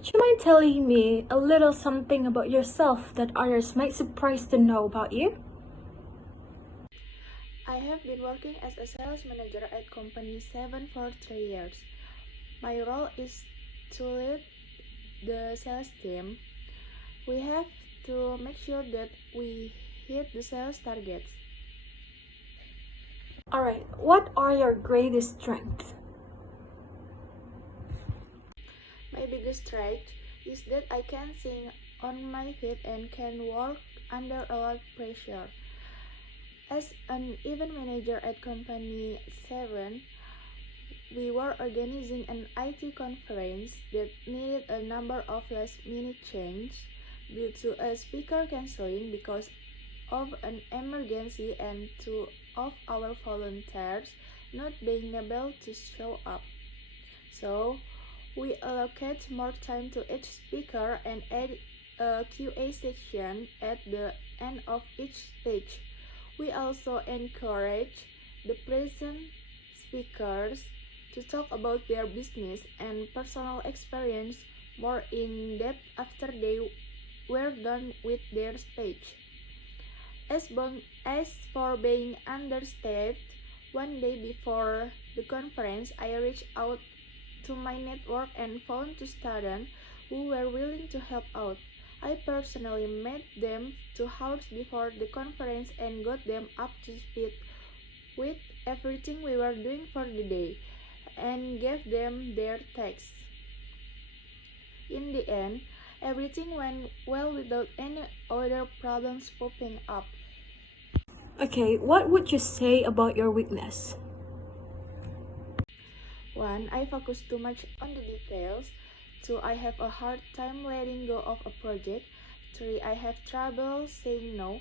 Would you mind telling me a little something about yourself that others might surprise to know about you? I have been working as a sales manager at company 7 for 3 years. My role is to lead the sales team. We have to make sure that we hit the sales targets. Alright, what are your greatest strengths? My biggest strength is that I can think on my feet and can work under a lot of pressure. As an event manager at company 7, we were organizing an IT conference that needed a number of last-minute changes due to a speaker canceling because of an emergency and two of our volunteers not being able to show up. So, we allocate more time to each speaker and add a QA section at the end of each stage. We also encourage the present speakers to talk about their business and personal experience more in depth after they were done with their speech. As for being understaffed, one day before the conference, I reached out to my network and found two students who were willing to help out. I personally met them 2 hours before the conference and got them up to speed with everything we were doing for the day and gave them their texts. In the end, everything went well without any other problems popping up. Okay, what would you say about your weakness? 1. I focus too much on the details. 2. I have a hard time letting go of a project. 3. I have trouble saying no.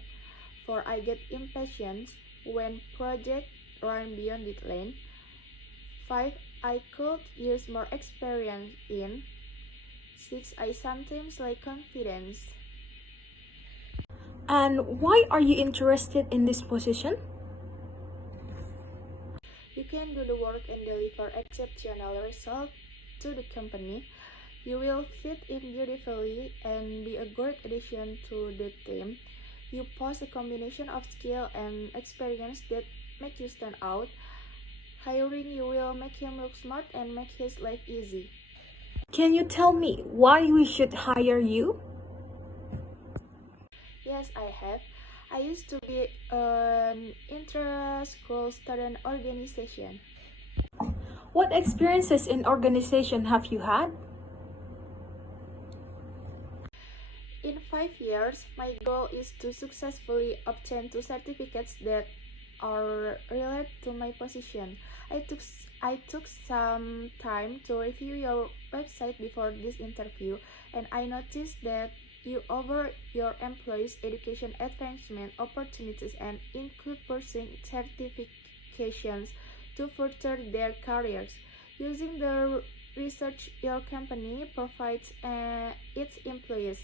4. I get impatient when projects run beyond deadline. 5. I could use more experience in. 6. I sometimes lack confidence. And why are you interested in this position? You can do the work and deliver exceptional results to the company. You will fit in beautifully and be a great addition to the team. You possess a combination of skill and experience that make you stand out. Hiring you will make him look smart and make his life easy. Can you tell me why we should hire you? Yes, I have. I used to be an intra-school student organization. What experiences in organization have you had? In 5 years, my goal is to successfully obtain 2 certificates that are related to my position. I took some time to review your website before this interview, and I noticed that you offer your employees education advancement opportunities and include pursuing certifications to further their careers. Using the research your company provides its employees,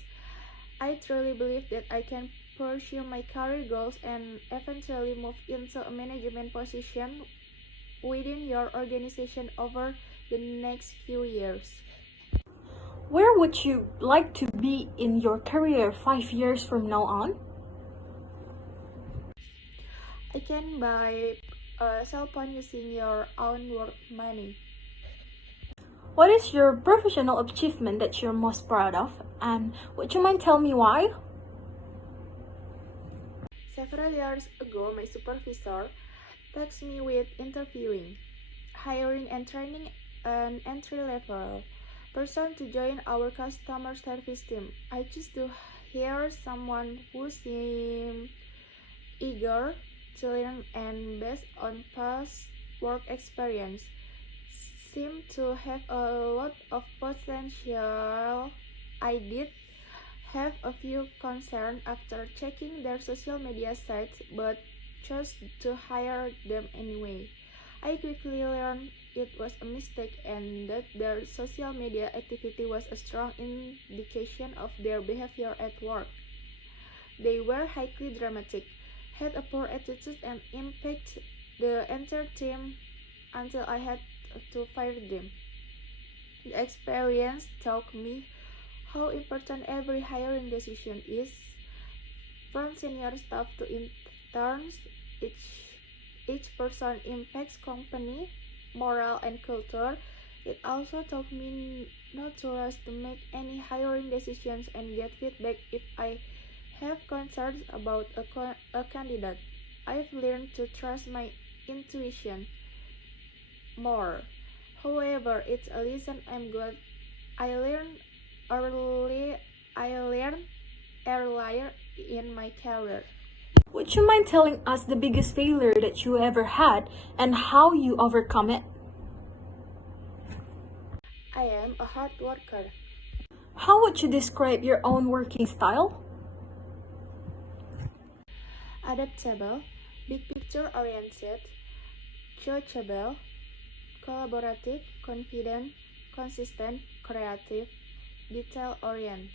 I truly believe that I can pursue my career goals and eventually move into a management position within your organization over the next few years. Where would you like to be in your career 5 years from now on? I can buy a cell phone using your own work money. What is your professional achievement that you're most proud of? And would you mind telling me why? Several years ago, my supervisor tasked me with interviewing, hiring, and training an entry-level person to join our customer service team. I chose to hire someone who seemed eager to learn and based on past work experience seemed to have a lot of potential. I did have a few concerns after checking their social media sites, but chose to hire them anyway. I quickly learned it was a mistake and that their social media activity was a strong indication of their behavior at work. They were highly dramatic, had a poor attitude, and impacted the entire team until I had to fire them. The experience taught me how important every hiring decision is, from senior staff to interns. Each person impacts company morale and culture. It also taught me not to rush to make any hiring decisions and get feedback if I have concerns about a candidate. I've learned to trust my intuition more. However, it's a lesson I'm glad I learned early. I learned earlier in my career. Would you mind telling us the biggest failure that you ever had and how you overcome it? I am a hard worker. How would you describe your own working style? Adaptable, big picture oriented, coachable, collaborative, confident, consistent, creative, detail oriented.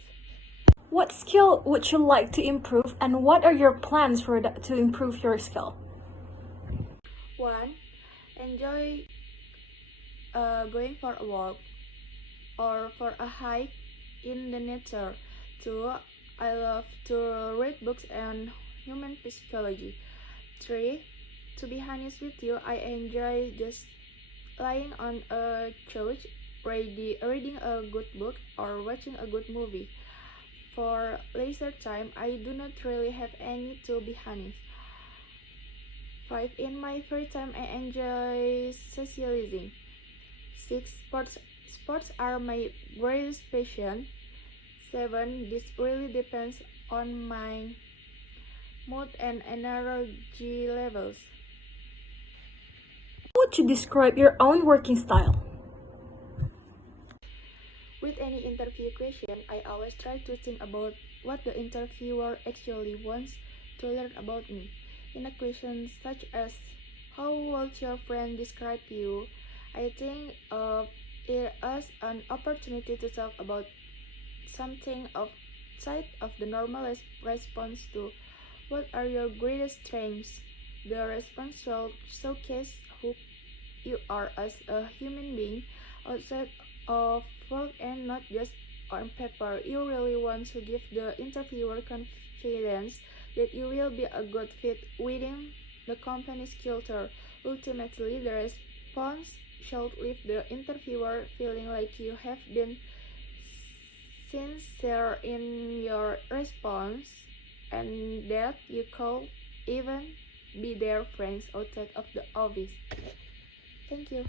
What skill would you like to improve and what are your plans for that to improve your skill? 1. Enjoy going for a walk or for a hike in the nature. 2. I love to read books on human psychology. 3. To be honest with you, I enjoy just lying on a couch, reading a good book or watching a good movie. For leisure time, I do not really have any, to be honest. 5. In my free time, I enjoy socializing. 6. Sports are my greatest passion. 7. This really depends on my mood and energy levels. How would you describe your own working style? With any interview question, I always try to think about what the interviewer actually wants to learn about me. In a question such as, how would your friend describe you? I think of it as an opportunity to talk about something outside of the normal response to what are your greatest strengths. The response should showcase who you are as a human being outside of work and not just on paper. You really want to give the interviewer confidence that you will be a good fit within the company's culture. Ultimately, the response should leave the interviewer feeling like you have been sincere in your response and that you could even be their friends outside of the office. Thank you.